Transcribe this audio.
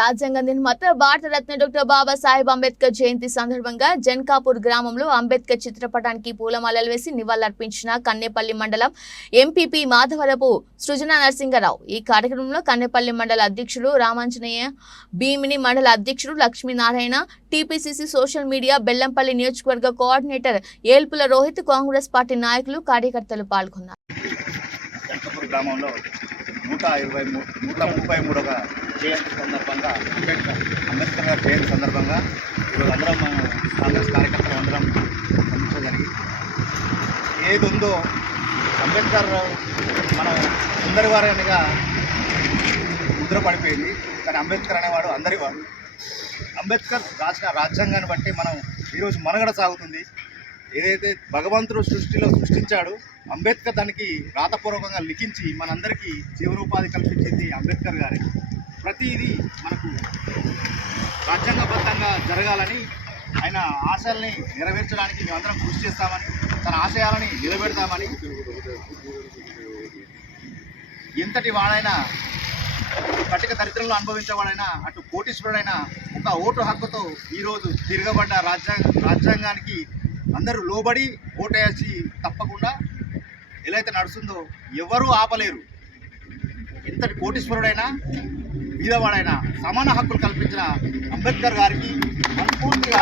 రాజ్యాంగ నిర్మాత భారతరత్న డాక్టర్ బాబాసాహెబ్ అంబేద్కర్ జయంతి సందర్భంగా జన్కాపూర్ గ్రామంలో అంబేద్కర్ చిత్రపటానికి పూలమాలలు వేసి నివాళులర్పించిన కన్నెపల్లి మండలం ఎంపీపీ మాధవరపు సృజన నరసింగరావు. ఈ కార్యక్రమంలో కన్నెపల్లి మండల అధ్యక్షుడు రామాంజనేయ, భీమిని మండల అధ్యక్షుడు Lakshminarayana, TPCC social media Bellampalli నియోజకవర్గ కోఆర్డినేటర్ ఏల్పుల రోహిత్, కాంగ్రెస్ పార్టీ నాయకులు, కార్యకర్తలు పాల్గొన్నారు. 133వ జయంతి సందర్భంగా అంబేద్కర్ గారి జయంతి సందర్భంగా ఈరోజు అందరం కాంగ్రెస్ కార్యకర్తలు అందరం సమీక్ష జరిగి ఏది ఉందో అంబేద్కర్ మనం అందరి వారిగా ముద్ర పడిపోయింది. కానీ అంబేద్కర్ అనేవాడు అందరివాడు. అంబేద్కర్ రాసిన రాజ్యాంగాన్ని బట్టి మనం ఈరోజు మనుగడ సాగుతుంది. ఏదైతే భగవంతుడు సృష్టించాడు, అంబేద్కర్ దానికి రాతపూర్వకంగా లిఖించి మనందరికీ జీవనోపాధి కల్పించింది అంబేద్కర్ గారి. ప్రతిదీ మనకు రాజ్యాంగబద్ధంగా జరగాలని, ఆయన ఆశయాల్ని నెరవేర్చడానికి మేమందరం కృషి చేస్తామని, తన ఆశయాలని నిలబెడతామని, ఎంతటి వాడైనా కటిక దరిద్రంలో అనుభవించేవాడైనా అటు కోటీశ్వరుడైనా ఒక ఓటు హక్కుతో ఈరోజు తిరగబడ్డ రాజ్యాంగానికి అందరూ లోబడి ఓటేసి తప్పకుండా ఎలా అయితే నడుస్తుందో ఎవరూ ఆపలేరు. ఎంతటి కోటీశ్వరుడైనా బీదవాడైనా సమాన హక్కులు కల్పించిన అంబేద్కర్ గారికి మనస్ఫూర్తిగా